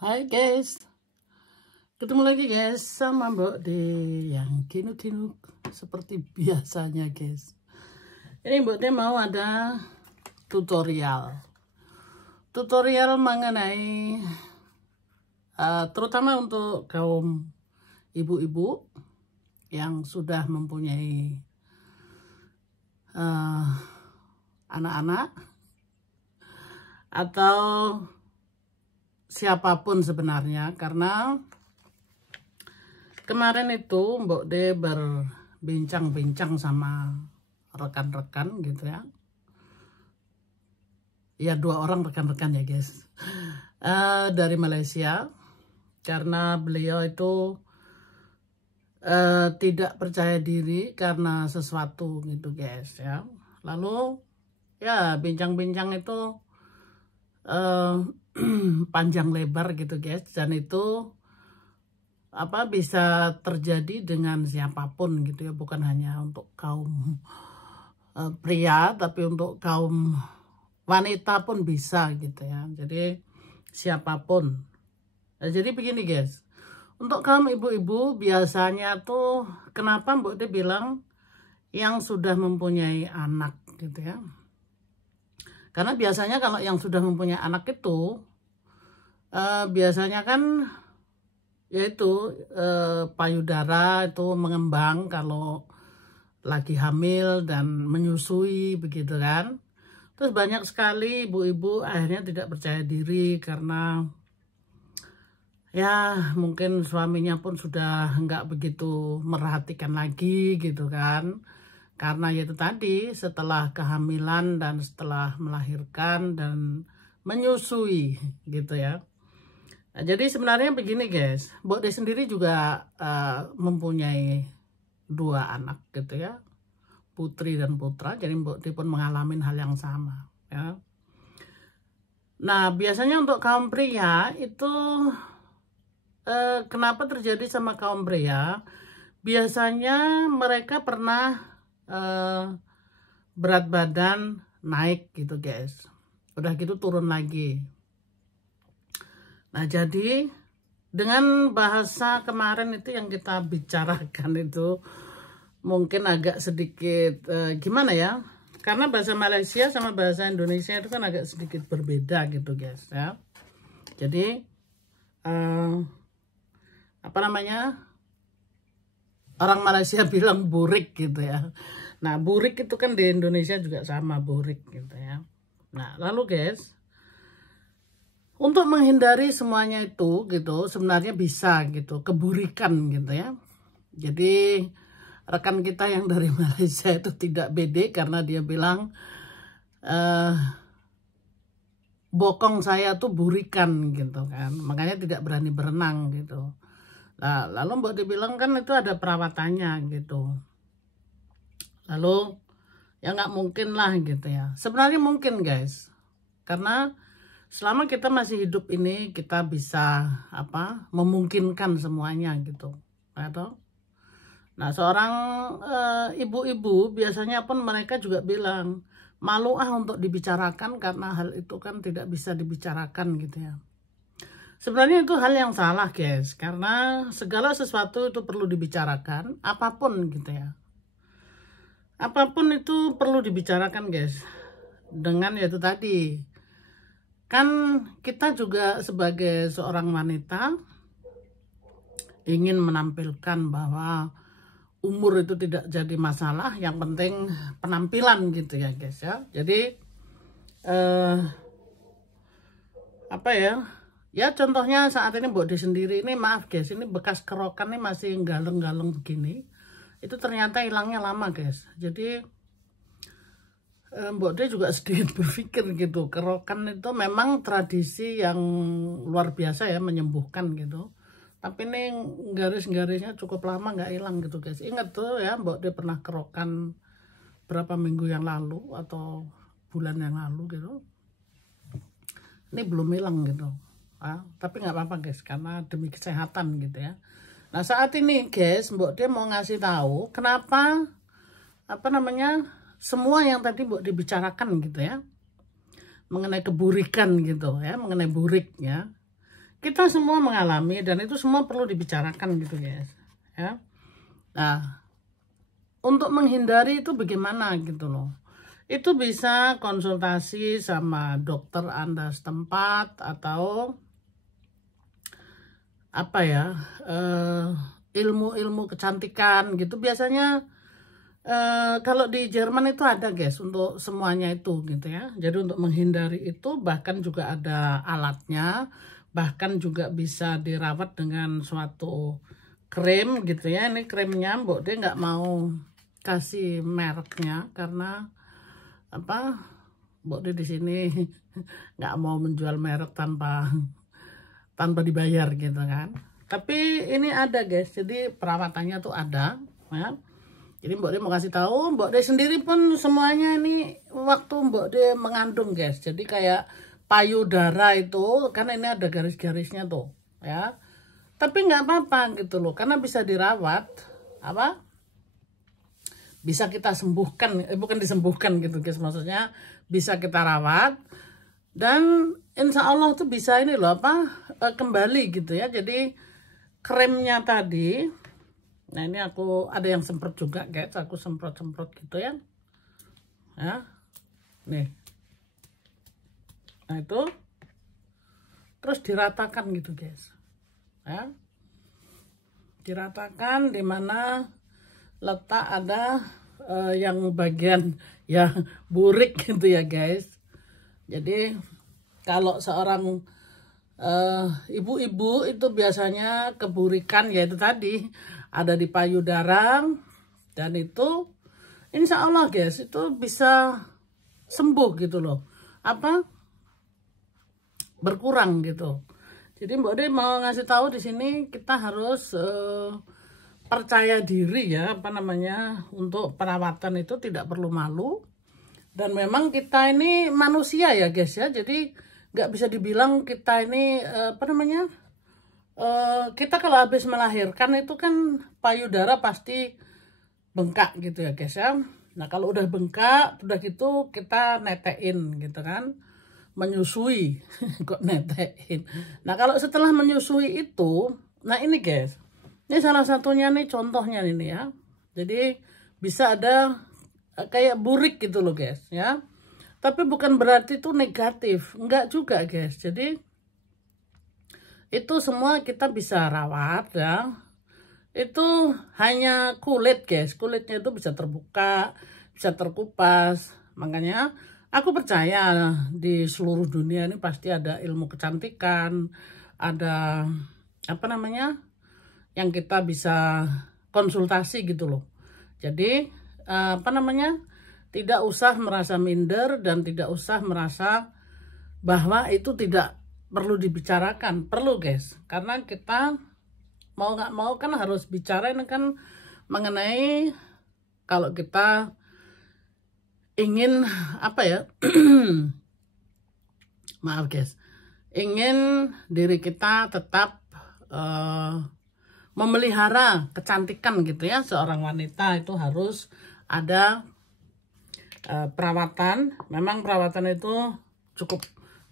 Hai guys, ketemu lagi guys sama Mbok D yang kinuk-kinuk seperti biasanya guys. Ini Mbok D mau ada tutorial mengenai terutama untuk kaum ibu-ibu yang sudah mempunyai anak-anak atau siapapun sebenarnya, karena kemarin itu Mbok D berbincang-bincang sama rekan-rekan gitu ya. Ya 2 orang rekan-rekan ya guys, dari Malaysia, karena beliau itu tidak percaya diri karena sesuatu gitu guys ya. Lalu ya bincang-bincang itu panjang lebar gitu guys, dan itu bisa terjadi dengan siapapun gitu ya, bukan hanya untuk kaum pria tapi untuk kaum wanita pun bisa gitu ya. Jadi siapapun. Nah, jadi begini guys, untuk kaum ibu-ibu biasanya tuh kenapa Mbok D bilang yang sudah mempunyai anak gitu ya. Karena biasanya kalau yang sudah mempunyai anak itu biasanya kan yaitu payudara itu mengembang kalau lagi hamil dan menyusui begitu kan. Terus banyak sekali ibu-ibu akhirnya tidak percaya diri karena ya mungkin suaminya pun sudah nggak begitu merhatikan lagi gitu kan. Karena yaitu tadi setelah kehamilan dan setelah melahirkan dan menyusui gitu ya. Nah, jadi sebenarnya begini guys, Mbok D sendiri juga mempunyai 2 anak gitu ya, putri dan putra. Jadi Mbok D pun mengalami hal yang sama ya. Nah biasanya untuk kaum pria itu kenapa terjadi sama kaum pria? Biasanya mereka pernah berat badan naik gitu guys, udah gitu turun lagi. Nah jadi dengan bahasa kemarin itu yang kita bicarakan itu mungkin agak sedikit gimana ya, karena bahasa Malaysia sama bahasa Indonesia itu kan agak sedikit berbeda gitu guys ya. Jadi orang Malaysia bilang burik gitu ya. Nah burik itu kan di Indonesia juga sama, burik gitu ya. Nah lalu guys, untuk menghindari semuanya itu gitu sebenarnya bisa gitu, keburikan gitu ya. Jadi rekan kita yang dari Malaysia itu tidak pede karena dia bilang bokong saya tuh burikan gitu kan, makanya tidak berani berenang gitu. Nah, lalu Mbok dibilang kan itu ada perawatannya gitu. Lalu ya nggak mungkin lah gitu ya. Sebenarnya mungkin guys, karena selama kita masih hidup ini kita bisa memungkinkan semuanya gitu, atau nah seorang ibu-ibu biasanya pun mereka juga bilang malu untuk dibicarakan karena hal itu kan tidak bisa dibicarakan gitu ya. Sebenarnya itu hal yang salah guys, karena segala sesuatu itu perlu dibicarakan, apapun gitu ya. Apapun itu perlu dibicarakan guys. Dengan yaitu tadi, kan kita juga sebagai seorang wanita ingin menampilkan bahwa umur itu tidak jadi masalah, yang penting penampilan gitu ya guys ya. Jadi ya contohnya saat ini Mbok D sendiri ini, maaf guys, ini bekas kerokan nih masih galeng-galeng begini. Itu ternyata hilangnya lama guys. Jadi Mbok D juga sedikit berpikir gitu, kerokan itu memang tradisi yang luar biasa ya, menyembuhkan gitu. Tapi ini garis-garisnya cukup lama nggak hilang gitu guys. Ingat tuh ya, Mbok D pernah kerokan berapa minggu yang lalu atau bulan yang lalu gitu. Ini belum hilang gitu. Tapi nggak apa-apa guys, karena demi kesehatan gitu ya. Nah saat ini guys, Mbok D mau ngasih tahu kenapa semua yang tadi Mbok dibicarakan gitu ya, mengenai keburikan gitu ya, mengenai burik ya. kita semua mengalami dan itu semua perlu dibicarakan gitu guys ya. Nah, untuk menghindari itu bagaimana gitu loh, itu bisa konsultasi sama dokter Anda setempat atau apa ya, ilmu-ilmu kecantikan gitu. Biasanya kalau di Jerman itu ada guys untuk semuanya itu gitu ya. Jadi untuk menghindari itu bahkan juga ada alatnya, bahkan juga bisa dirawat dengan suatu krim gitu ya. Ini krimnya Mbok dia nggak mau kasih mereknya karena apa, Mbok dia di sini nggak mau menjual merek tanpa dibayar gitu kan. Tapi ini ada guys, jadi perawatannya tuh ada ya. Jadi Mbok dia mau kasih tahu, Mbok dia sendiri pun semuanya ini waktu Mbok dia mengandung guys. Jadi kayak payudara itu, karena ini ada garis-garisnya tuh ya. Tapi nggak apa-apa gitu loh, karena bisa dirawat, apa? Bisa kita sembuhkan, bukan disembuhkan gitu guys, maksudnya bisa kita rawat dan insya Allah tuh bisa ini loh apa, kembali gitu ya. Jadi kremnya tadi, nah ini aku ada yang semprot juga guys, aku semprot-semprot gitu ya. Ya. Nih. Nah itu. Terus diratakan gitu guys. Ya. Diratakan di mana letak ada yang bagian yang burik gitu ya guys. Jadi kalau seorang ibu-ibu itu biasanya keburikan yaitu tadi ada di payudara, dan itu insya Allah guys itu bisa sembuh gitu loh, apa, berkurang gitu. Jadi Mbak De mau ngasih tahu di sini kita harus percaya diri ya, apa namanya, untuk perawatan itu tidak perlu malu. Dan memang kita ini manusia ya guys ya, jadi nggak bisa dibilang kita ini apa namanya, kita kalau habis melahirkan itu kan payudara pasti bengkak gitu ya guys ya. Nah kalau udah bengkak udah gitu kita netein gitu kan, menyusui kok netein. Nah kalau setelah menyusui itu, nah ini guys, ini salah satunya nih contohnya ini ya. Jadi bisa ada kayak burik gitu loh guys ya. Tapi bukan berarti itu negatif, enggak juga guys. Jadi itu semua kita bisa rawat ya. Itu hanya kulit guys, kulitnya itu bisa terbuka, bisa terkupas. Makanya aku percaya di seluruh dunia ini pasti ada ilmu kecantikan, ada apa namanya, yang kita bisa konsultasi gitu loh. Jadi apa namanya, tidak usah merasa minder dan tidak usah merasa bahwa itu tidak perlu dibicarakan. Perlu guys, karena kita mau nggak mau kan harus bicara ini kan mengenai kalau kita ingin apa ya maaf guys, ingin diri kita tetap memelihara kecantikan gitu ya. Seorang wanita itu harus ada perawatan. Memang perawatan itu cukup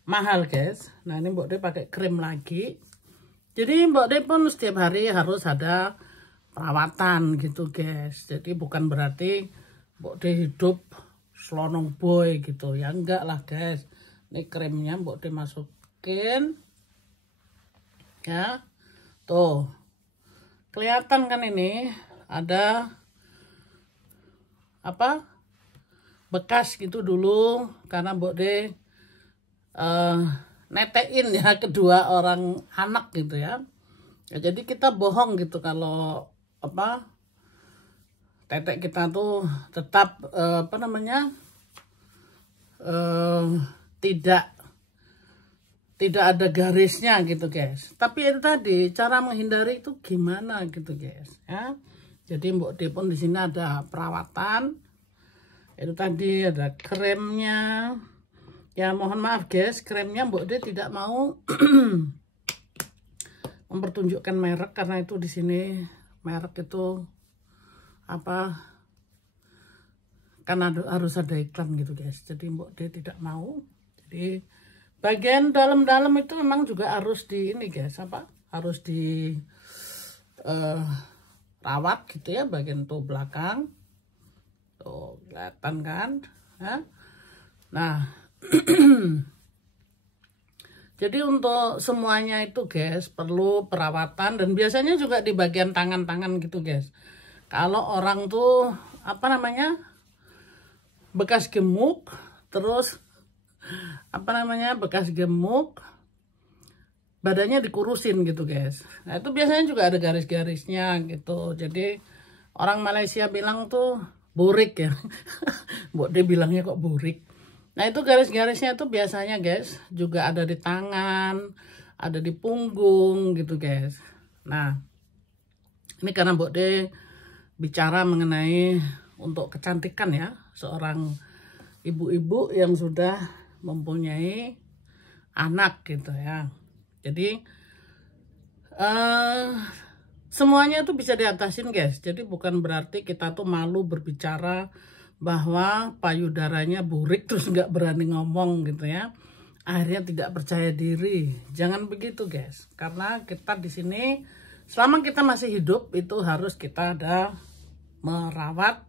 mahal guys. Nah ini Mbak De pakai krim lagi. Jadi Mbak De pun setiap hari harus ada perawatan gitu guys. Jadi bukan berarti Mbak De hidup selonong boy gitu ya, enggak lah guys. Ini krimnya Mbak De masukin ya. Tuh kelihatan kan ini ada apa, bekas gitu dulu karena Mbak De netein ya kedua orang anak gitu ya. Ya jadi kita bohong gitu kalau apa, tetek kita tuh tetap apa namanya, tidak ada garisnya gitu guys. Tapi itu tadi cara menghindari itu gimana gitu guys ya. Jadi Mbak De pun di sini ada perawatan. Itu tadi ada kremnya. Ya mohon maaf guys, kremnya Mbak De tidak mau mempertunjukkan merek karena itu di sini merek itu apa, karena harus ada iklan gitu guys. Jadi Mbak De tidak mau. Jadi bagian dalam-dalam itu memang juga harus di ini guys, apa? Harus di rawat gitu ya, bagian tuh belakang. Tuh, kelihatan kan? Ya? Nah, jadi untuk semuanya itu guys perlu perawatan, dan biasanya juga di bagian tangan-tangan gitu guys. Kalau orang tuh apa namanya, bekas gemuk, terus apa namanya, bekas gemuk, badannya dikurusin gitu guys. Nah itu biasanya juga ada garis-garisnya gitu. Jadi orang Malaysia bilang tuh burik ya. Mbok dia bilangnya kok burik. Nah itu garis-garisnya tuh biasanya guys juga ada di tangan, ada di punggung gitu guys. Nah ini karena Mbok De bicara mengenai untuk kecantikan ya, seorang ibu-ibu yang sudah mempunyai anak gitu ya. Jadi semuanya tuh bisa diatasin guys. Jadi bukan berarti kita tuh malu berbicara bahwa payudaranya burik terus nggak berani ngomong gitu ya, akhirnya tidak percaya diri. Jangan begitu guys, karena kita di sini selama kita masih hidup itu harus kita ada merawat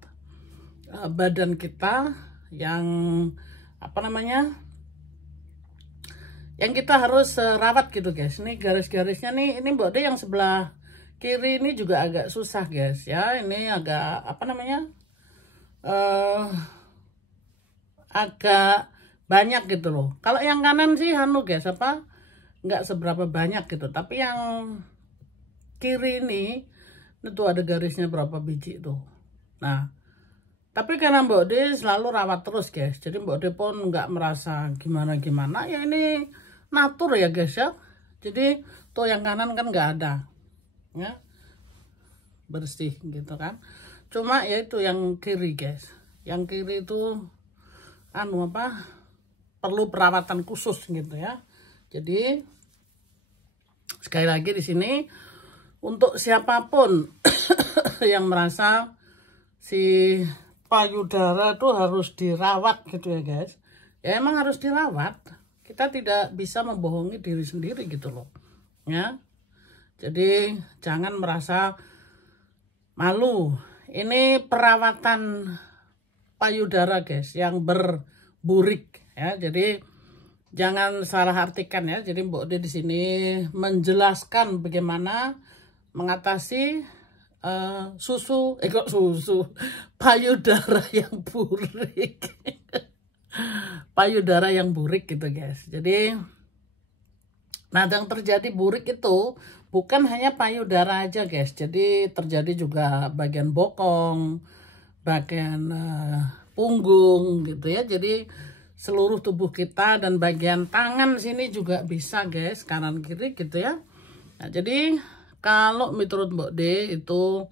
badan kita yang apa namanya, yang kita harus rawat gitu guys. Ini garis-garisnya nih, ini Mbok De yang sebelah kiri ini juga agak susah guys ya. Ini agak apa namanya, agak banyak gitu loh. Kalau yang kanan sih anu guys, apa, nggak seberapa banyak gitu. Tapi yang kiri ini tuh ada garisnya berapa biji tuh. Nah tapi karena Mbok De selalu rawat terus guys, jadi Mbok De pun nggak merasa gimana-gimana ya. Ini natur ya guys ya. Jadi tuh yang kanan kan nggak ada ya, bersih gitu kan. Cuma ya itu yang kiri guys, yang kiri itu anu apa, perlu perawatan khusus gitu ya. Jadi sekali lagi di sini untuk siapapun yang merasa si payudara tuh harus dirawat gitu ya guys, ya emang harus dirawat. Kita tidak bisa membohongi diri sendiri gitu loh ya. Jadi jangan merasa malu. Ini perawatan payudara guys yang berburik ya. Jadi jangan salah artikan ya. Jadi Mbok De di sini menjelaskan bagaimana mengatasi payudara yang burik. Payudara yang burik gitu guys. Jadi nah yang terjadi burik itu bukan hanya payudara aja guys. Jadi terjadi juga bagian bokong, bagian punggung gitu ya. Jadi seluruh tubuh kita dan bagian tangan sini juga bisa guys, kanan kiri gitu ya. Nah jadi kalau menurut Mbok De itu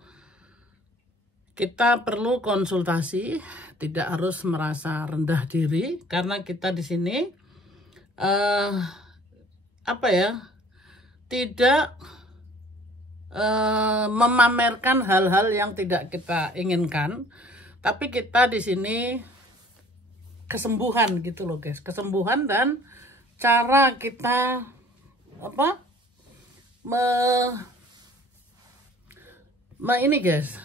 kita perlu konsultasi, tidak harus merasa rendah diri, karena kita di sini apa ya, tidak memamerkan hal-hal yang tidak kita inginkan, tapi kita di sini kesembuhan gitu loh guys, kesembuhan dan cara kita apa ini guys,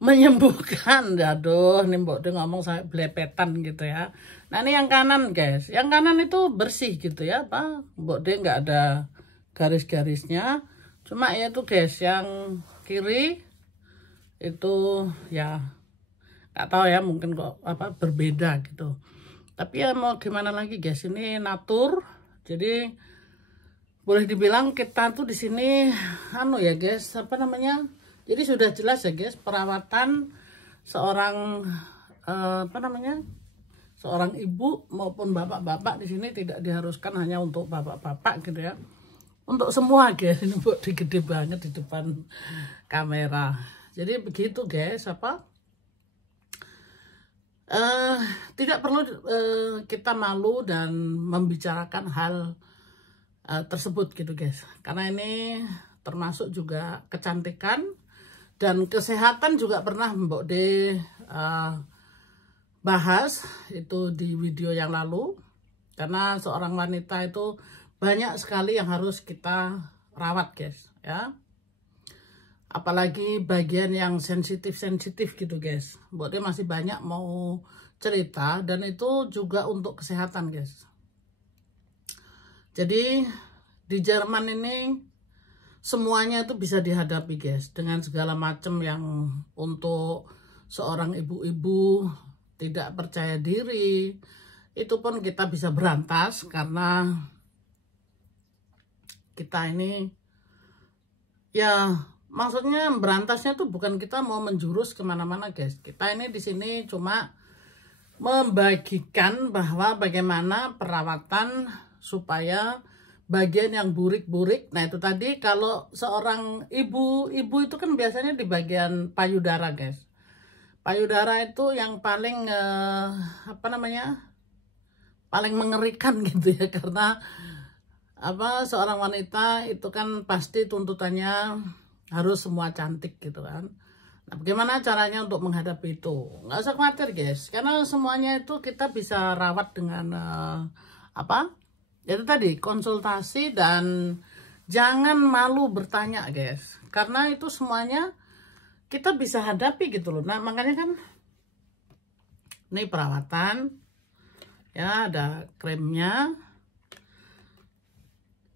menyembuhkan. Aduh, ini Mbok De ngomong sampai belepetan gitu ya. Nah ini yang kanan guys, yang kanan itu bersih gitu ya, apa Mbok De nggak ada garis-garisnya. Cuma ya itu guys, yang kiri itu ya nggak tahu ya, mungkin kok apa berbeda gitu. Tapi ya mau gimana lagi guys, ini natur. Jadi boleh dibilang kita tuh di sini anu ya guys, apa namanya? Jadi sudah jelas ya guys, perawatan seorang apa namanya? Seorang ibu maupun bapak-bapak di sini tidak diharuskan hanya untuk bapak-bapak gitu ya. Untuk semua guys, ini Mbok De gede banget di depan kamera. Jadi begitu guys, apa? Tidak perlu kita malu dan membicarakan hal tersebut gitu guys, karena ini termasuk juga kecantikan dan kesehatan juga pernah Mbok De bahas itu di video yang lalu, karena seorang wanita itu banyak sekali yang harus kita rawat guys ya, apalagi bagian yang sensitif gitu guys. Mbok dia masih banyak mau cerita, dan itu juga untuk kesehatan guys. Jadi di Jerman ini semuanya itu bisa dihadapi guys, dengan segala macam yang untuk seorang ibu-ibu tidak percaya diri, itu pun kita bisa berantas, karena kita ini ya, maksudnya berantasnya tuh bukan kita mau menjurus kemana-mana guys. Kita ini di sini cuma membagikan bahwa bagaimana perawatan supaya bagian yang burik-burik. Nah itu tadi, kalau seorang ibu itu kan biasanya di bagian payudara guys. Payudara itu yang paling apa namanya, paling mengerikan gitu ya, karena apa, seorang wanita itu kan pasti tuntutannya harus semua cantik gitu kan. Nah, bagaimana caranya untuk menghadapi itu? Nggak usah khawatir guys, karena semuanya itu kita bisa rawat dengan apa? Itu tadi, konsultasi, dan jangan malu bertanya guys, karena itu semuanya kita bisa hadapi gitu loh. Nah makanya kan ini perawatan ya, ada kremnya.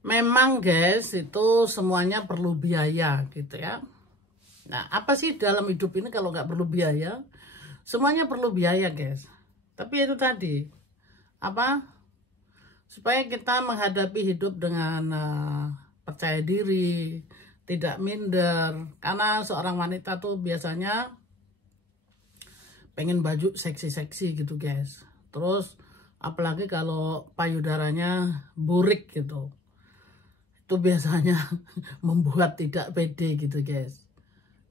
Memang guys itu semuanya perlu biaya gitu ya. Nah apa sih dalam hidup ini kalau nggak perlu biaya? Semuanya perlu biaya guys. Tapi itu tadi, apa, supaya kita menghadapi hidup dengan percaya diri, tidak minder. Karena seorang wanita tuh biasanya pengen baju seksi-seksi gitu guys. Terus apalagi kalau payudaranya burik gitu, itu biasanya membuat tidak pede gitu guys.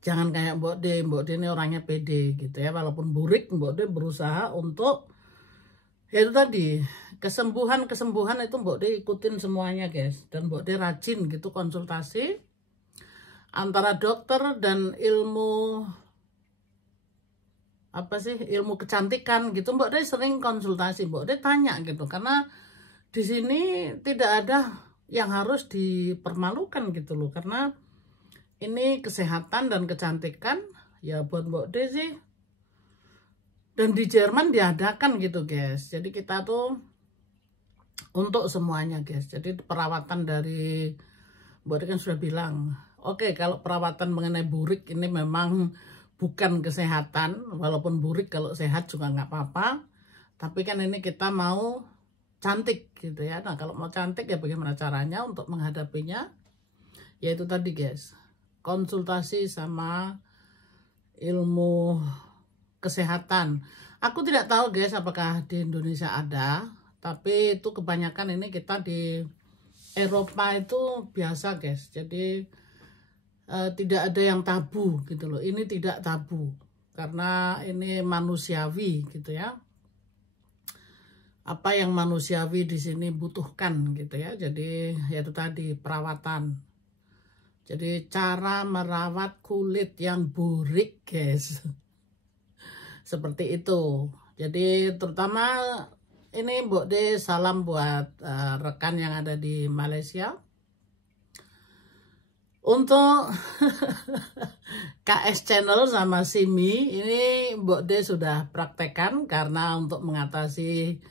Jangan kayak Mbok D ini orangnya pede gitu ya, walaupun burik Mbok D berusaha untuk ya itu tadi, kesembuhan itu Mbok D ikutin semuanya guys. Dan Mbok D rajin gitu konsultasi antara dokter dan ilmu apa sih, ilmu kecantikan gitu. Mbok D sering konsultasi, Mbok D tanya gitu, karena di sini tidak ada yang harus dipermalukan gitu loh, karena ini kesehatan dan kecantikan ya buat Mbok D sih. Dan di Jerman diadakan gitu guys, jadi kita tuh untuk semuanya guys. Jadi perawatan dari Mbok D kan sudah bilang, oke, kalau perawatan mengenai burik ini memang bukan kesehatan, walaupun burik kalau sehat juga nggak apa-apa, tapi kan ini kita mau cantik gitu ya. Nah kalau mau cantik ya bagaimana caranya untuk menghadapinya? Yaitu tadi guys, konsultasi sama ilmu kesehatan. Aku tidak tahu guys apakah di Indonesia ada, tapi itu kebanyakan ini kita di Eropa itu biasa guys. Jadi tidak ada yang tabu gitu loh. Ini tidak tabu karena ini manusiawi gitu ya. Apa yang manusiawi di sini butuhkan gitu ya. Jadi yaitu tadi perawatan. Jadi cara merawat kulit yang burik guys. Seperti itu. Jadi terutama ini Mbok D salam buat rekan yang ada di Malaysia. Untuk KS Channel sama Simi ini Mbok D sudah praktekkan, karena untuk mengatasi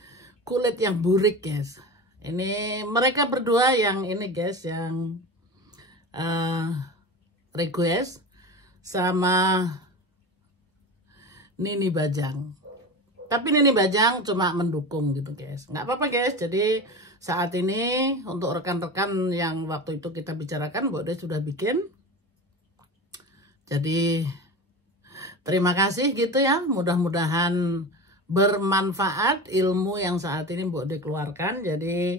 kulit yang burik guys. Ini mereka berdua yang ini guys, yang request sama Nini Bajang. Tapi Nini Bajang cuma mendukung gitu guys. Nggak apa-apa guys. Jadi saat ini untuk rekan-rekan yang waktu itu kita bicarakan, Mbok D sudah bikin. Jadi terima kasih gitu ya. Mudah-mudahan bermanfaat ilmu yang saat ini Mbok D keluarkan. Jadi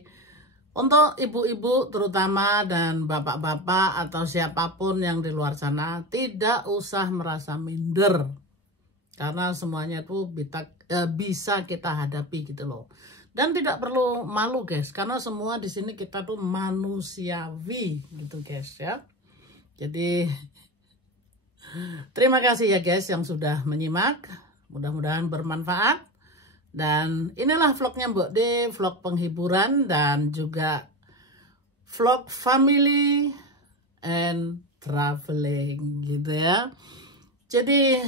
untuk ibu-ibu terutama dan bapak-bapak atau siapapun yang di luar sana, tidak usah merasa minder, karena semuanya itu bisa kita hadapi gitu loh. Dan tidak perlu malu guys, karena semua di sini kita tuh manusiawi gitu guys ya. Jadi terima kasih ya guys yang sudah menyimak. Mudah-mudahan bermanfaat. Dan inilah vlognya Mbok D, vlog penghiburan dan juga vlog family and traveling gitu ya. Jadi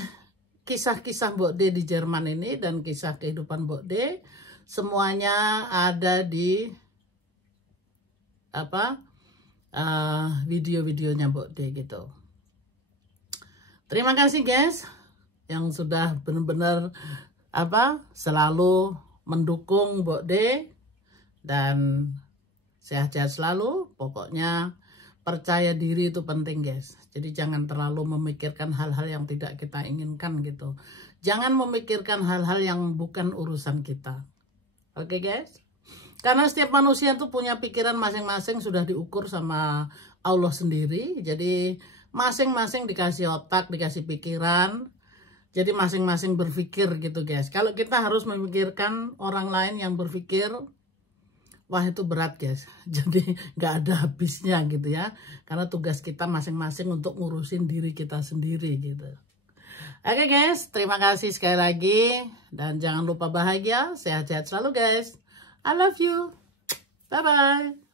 kisah-kisah Mbok D di Jerman ini dan kisah kehidupan Mbok D semuanya ada di video-videonya Mbok D gitu. Terima kasih guys yang sudah benar-benar selalu mendukung Mbok D dan sehat-sehat selalu. Pokoknya percaya diri itu penting guys. Jadi jangan terlalu memikirkan hal-hal yang tidak kita inginkan gitu. Jangan memikirkan hal-hal yang bukan urusan kita. Oke guys? Karena setiap manusia tuh punya pikiran masing-masing, sudah diukur sama Allah sendiri. Jadi masing-masing dikasih otak, dikasih pikiran. Jadi masing-masing berpikir gitu guys. Kalau kita harus memikirkan orang lain yang berpikir, wah itu berat guys. Jadi nggak ada habisnya gitu ya. Karena tugas kita masing-masing untuk ngurusin diri kita sendiri gitu. Oke guys, terima kasih sekali lagi. Dan jangan lupa bahagia, sehat-sehat selalu guys. I love you. Bye-bye.